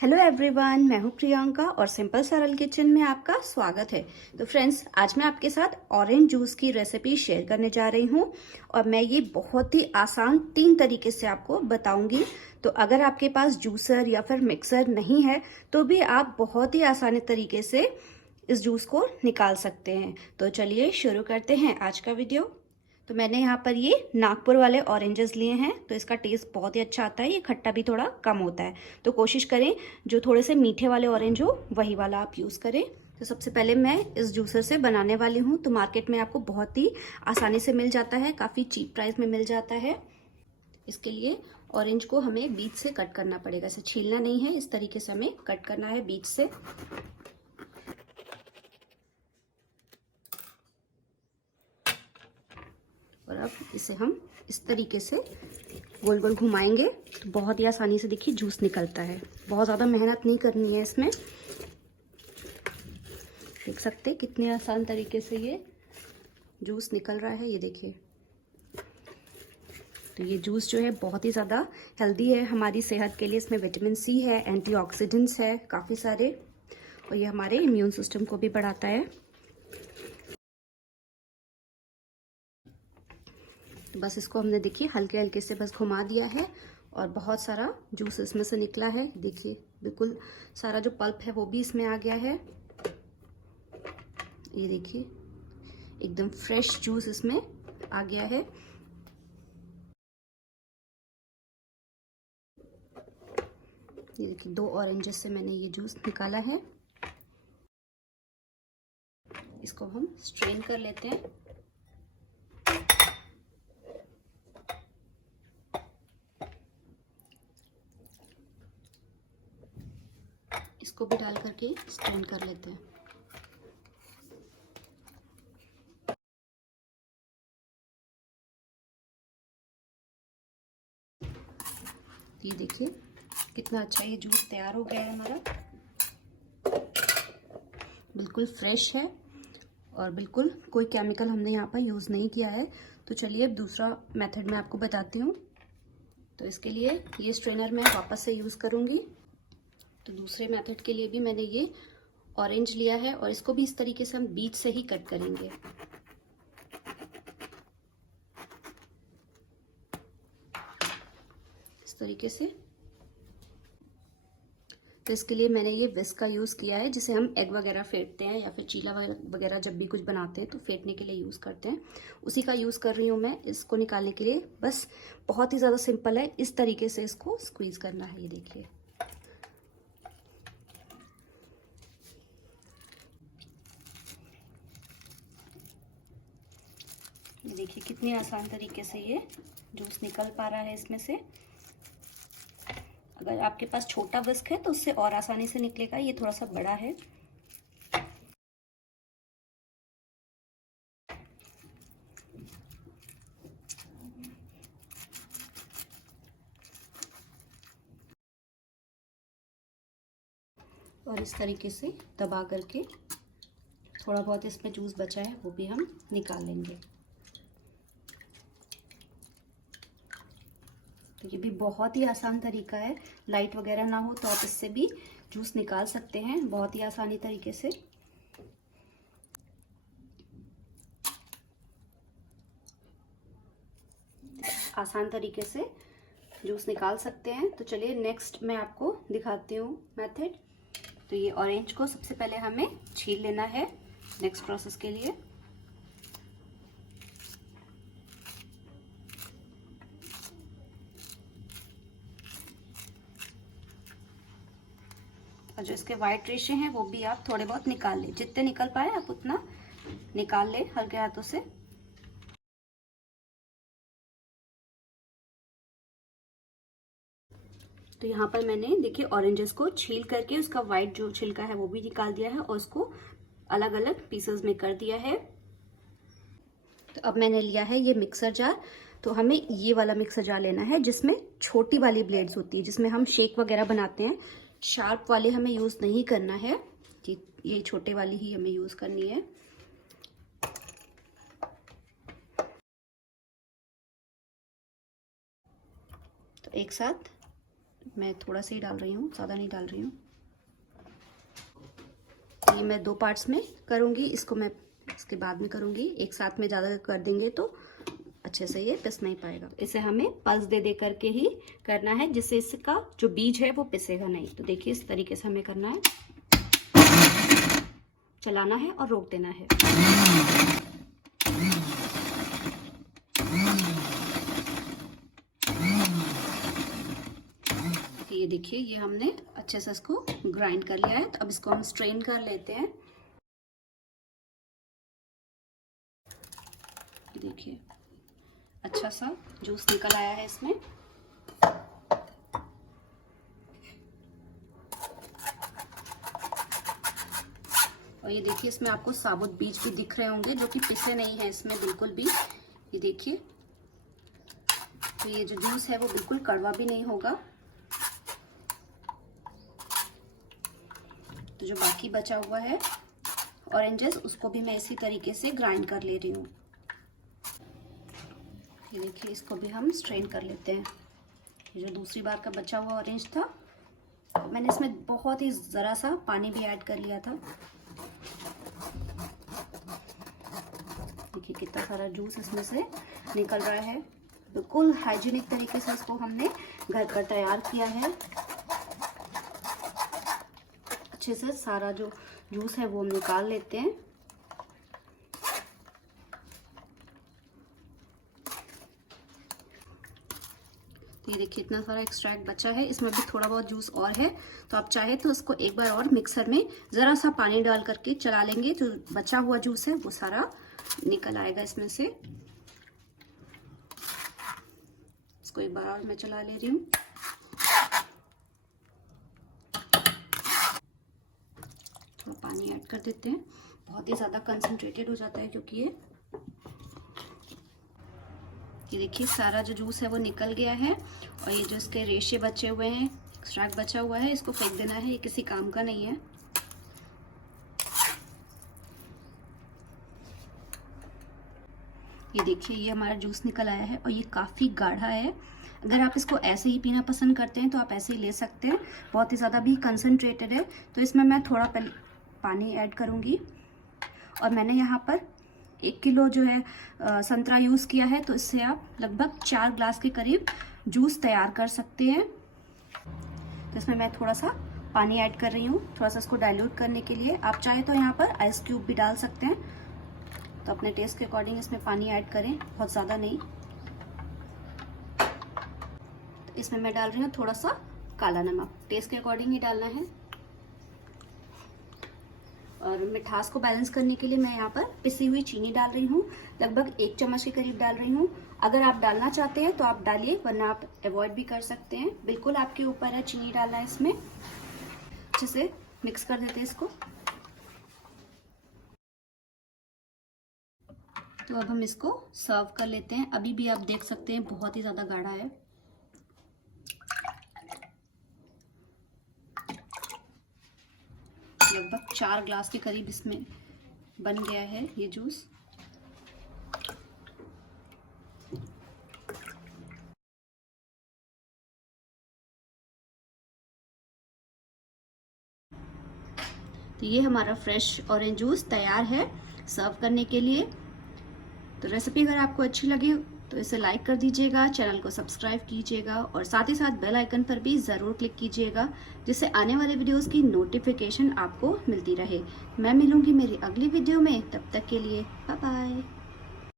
Hello everyone, मैं हूं प्रियंका और सिंपल सरल किचन में आपका स्वागत है। तो फ्रेंड्स, आज मैं आपके साथ ऑरेंज जूस की रेसिपी शेयर करने जा रही हूं और मैं ये बहुत ही आसान 3 तरीके से आपको बताऊंगी। तो अगर आपके पास जूसर या फिर मिक्सर नहीं है तो भी आप बहुत ही आसानी तरीके से इस जूस को निकाल सकते हैं। तो चलिए शुरू करते हैं आज का वीडियो। तो मैंने यहाँ पर ये नागपुर वाले ऑरेंजेस लिए हैं, तो इसका टेस्ट बहुत ही अच्छा आता है। ये खट्टा भी थोड़ा कम होता है, तो कोशिश करें जो थोड़े से मीठे वाले ऑरेंज हो वही वाला आप यूज़ करें। तो सबसे पहले मैं इस जूसर से बनाने वाली हूँ। तो मार्केट में आपको बहुत ही आसानी से मिल जाता है, काफ़ी चीप प्राइस में मिल जाता है। इसके लिए ऑरेंज को हमें बीच से कट करना पड़ेगा, इसे छीलना नहीं है, इस तरीके से हमें कट करना है बीच से। और अब इसे हम इस तरीके से गोल गोल घुमाएंगे तो बहुत ही आसानी से देखिए जूस निकलता है। बहुत ज़्यादा मेहनत नहीं करनी है इसमें। देख सकते हैं कितने आसान तरीके से ये जूस निकल रहा है, ये देखिए। तो ये जूस जो है बहुत ही ज़्यादा हेल्दी है हमारी सेहत के लिए। इसमें विटामिन सी है, एंटीऑक्सीडेंट्स है काफ़ी सारे, और ये हमारे इम्यून सिस्टम को भी बढ़ाता है। तो बस इसको हमने देखिए हल्के हल्के से बस घुमा दिया है और बहुत सारा जूस इसमें से निकला है। देखिए बिल्कुल सारा जो पल्प है वो भी इसमें आ गया है। ये देखिए एकदम फ्रेश जूस इसमें आ गया है। ये देखिए 2 ऑरेंजेस से मैंने ये जूस निकाला है। इसको हम स्ट्रेन कर लेते हैं। इसको भी डाल करके स्ट्रेन कर लेते हैं। ये देखिए कितना अच्छा ये जूस तैयार हो गया है हमारा। बिल्कुल फ्रेश है और बिल्कुल कोई केमिकल हमने यहाँ पर यूज़ नहीं किया है। तो चलिए अब दूसरा मेथड मैं आपको बताती हूँ। तो इसके लिए ये स्ट्रेनर मैं वापस से यूज़ करूँगी। तो दूसरे मेथड के लिए भी मैंने ये ऑरेंज लिया है और इसको भी इस तरीके से हम बीच से ही कट करेंगे। इस तरीके से। तो इसके लिए मैंने ये विस्क का यूज़ किया है, जिसे हम एग वगैरह फेंटते हैं या फिर चीला वगैरह जब भी कुछ बनाते हैं तो फेंटने के लिए यूज़ करते हैं, उसी का यूज़ कर रही हूँ मैं इसको निकालने के लिए। बस बहुत ही ज़्यादा सिंपल है, इस तरीके से इसको स्क्वीज़ करना है। ये देखिए ये देखिए कितनी आसान तरीके से ये जूस निकल पा रहा है इसमें से। अगर आपके पास छोटा विस्क है तो उससे और आसानी से निकलेगा, ये थोड़ा सा बड़ा है। और इस तरीके से दबा करके थोड़ा बहुत इसमें जूस बचा है वो भी हम निकाल लेंगे। तो ये भी बहुत ही आसान तरीका है, लाइट वगैरह ना हो तो आप इससे भी जूस निकाल सकते हैं बहुत ही आसानी तरीके से। आसान तरीके से जूस निकाल सकते हैं। तो चलिए नेक्स्ट मैं आपको दिखाती हूँ मेथड। तो ये ऑरेंज को सबसे पहले हमें छील लेना है नेक्स्ट प्रोसेस के लिए। और जो इसके वाइट रेशे हैं वो भी आप थोड़े बहुत निकाल लें, जितने निकल पाए आप उतना निकाल लें हल्के हाथों से। तो यहाँ पर मैंने देखिए ऑरेंजेस को छील करके उसका वाइट जो छिलका है वो भी निकाल दिया है और उसको अलग अलग पीसेस में कर दिया है। तो अब मैंने लिया है ये मिक्सर जार। तो हमें ये वाला मिक्सर जार लेना है जिसमें छोटी वाली ब्लेड्स होती है, जिसमें हम शेक वगैरह बनाते हैं। शार्प वाले हमें यूज़ नहीं करना है, ये छोटे वाली ही हमें यूज़ करनी है। तो एक साथ मैं थोड़ा सा ही डाल रही हूँ, ज़्यादा नहीं डाल रही हूँ। ये मैं 2 पार्ट्स में करूँगी, इसको मैं इसके बाद में करूँगी। एक साथ में ज़्यादा कर देंगे तो अच्छे से ये पिस नहीं पाएगा। इसे हमें पल्स दे दे करके ही करना है, जिससे इसका जो बीज है वो पिसेगा नहीं। तो देखिए इस तरीके से हमें करना है, चलाना है और रोक देना है। ये देखिए ये हमने अच्छे से इसको ग्राइंड कर लिया है। तो अब इसको हम स्ट्रेन कर लेते हैं। देखिए अच्छा सा जूस निकल आया है इसमें। और ये देखिए इसमें आपको साबुत बीज भी दिख रहे होंगे, जो कि पिसे नहीं है इसमें बिल्कुल भी। ये देखिए, तो ये जो जूस है वो बिल्कुल कड़वा भी नहीं होगा। तो जो बाकी बचा हुआ है ऑरेंजेस, उसको भी मैं इसी तरीके से ग्राइंड कर ले रही हूँ। ये देखिए इसको भी हम स्ट्रेन कर लेते हैं। ये जो दूसरी बार का बचा हुआ ऑरेंज था, मैंने इसमें बहुत ही ज़रा सा पानी भी ऐड कर लिया था। देखिए कितना सारा जूस इसमें से निकल रहा है। बिल्कुल हाइजीनिक तरीके से इसको हमने घर पर तैयार किया है। अच्छे से सारा जो जूस है वो हम निकाल लेते हैं। ये देखिए इतना सारा एक्सट्रैक्ट बचा है, इसमें भी थोड़ा बहुत जूस और है। तो आप चाहे तो इसको एक बार और मिक्सर में ज़रा सा पानी डाल करके चला लेंगे, तो बचा हुआ जूस है वो सारा निकल आएगा इसमें से। इसको एक बार और मैं चला ले रही हूँ। थोड़ा पानी ऐड कर देते हैं, बहुत ही ज़्यादा कंसंट्रेटेड हो जाता है क्योंकि ये देखिए सारा जो जूस है वो निकल गया है। और ये जो इसके रेशे बचे हुए हैं, एक्सट्रैक्ट बचा हुआ है, इसको फेंक देना है, ये किसी काम का नहीं है। ये देखिए ये हमारा जूस निकल आया है और ये काफ़ी गाढ़ा है। अगर आप इसको ऐसे ही पीना पसंद करते हैं तो आप ऐसे ही ले सकते हैं। बहुत ही ज़्यादा भी कंसंट्रेटेड है, तो इसमें मैं थोड़ा पहले पानी ऐड करूँगी। और मैंने यहाँ पर 1 किलो जो है संतरा यूज़ किया है, तो इससे आप लगभग 4 ग्लास के करीब जूस तैयार कर सकते हैं। तो इसमें मैं थोड़ा सा पानी ऐड कर रही हूँ, थोड़ा सा इसको डाइल्यूट करने के लिए। आप चाहे तो यहाँ पर आइस क्यूब भी डाल सकते हैं, तो अपने टेस्ट के अकॉर्डिंग इसमें पानी ऐड करें, बहुत ज़्यादा नहीं। तो इसमें मैं डाल रही हूँ थोड़ा सा काला नमक, टेस्ट के अकॉर्डिंग ही डालना है। और मिठास को बैलेंस करने के लिए मैं यहाँ पर पिसी हुई चीनी डाल रही हूँ, लगभग 1 चम्मच के करीब डाल रही हूँ। अगर आप डालना चाहते हैं तो आप डालिए, वरना आप अवॉइड भी कर सकते हैं। बिल्कुल आपके ऊपर है चीनी डालना है इसमें। अच्छे से मिक्स कर देते हैं इसको। तो अब हम इसको सर्व कर लेते हैं। अभी भी आप देख सकते हैं बहुत ही ज़्यादा गाढ़ा है। लगभग 4 ग्लास के करीब इसमें बन गया है ये जूस। तो ये हमारा फ्रेश ऑरेंज जूस तैयार है सर्व करने के लिए। तो रेसिपी अगर आपको अच्छी लगी तो इसे लाइक कर दीजिएगा, चैनल को सब्सक्राइब कीजिएगा और साथ ही साथ बेल आइकन पर भी ज़रूर क्लिक कीजिएगा, जिससे आने वाले वीडियोस की नोटिफिकेशन आपको मिलती रहे। मैं मिलूंगी मेरी अगली वीडियो में, तब तक के लिए बाय बाय।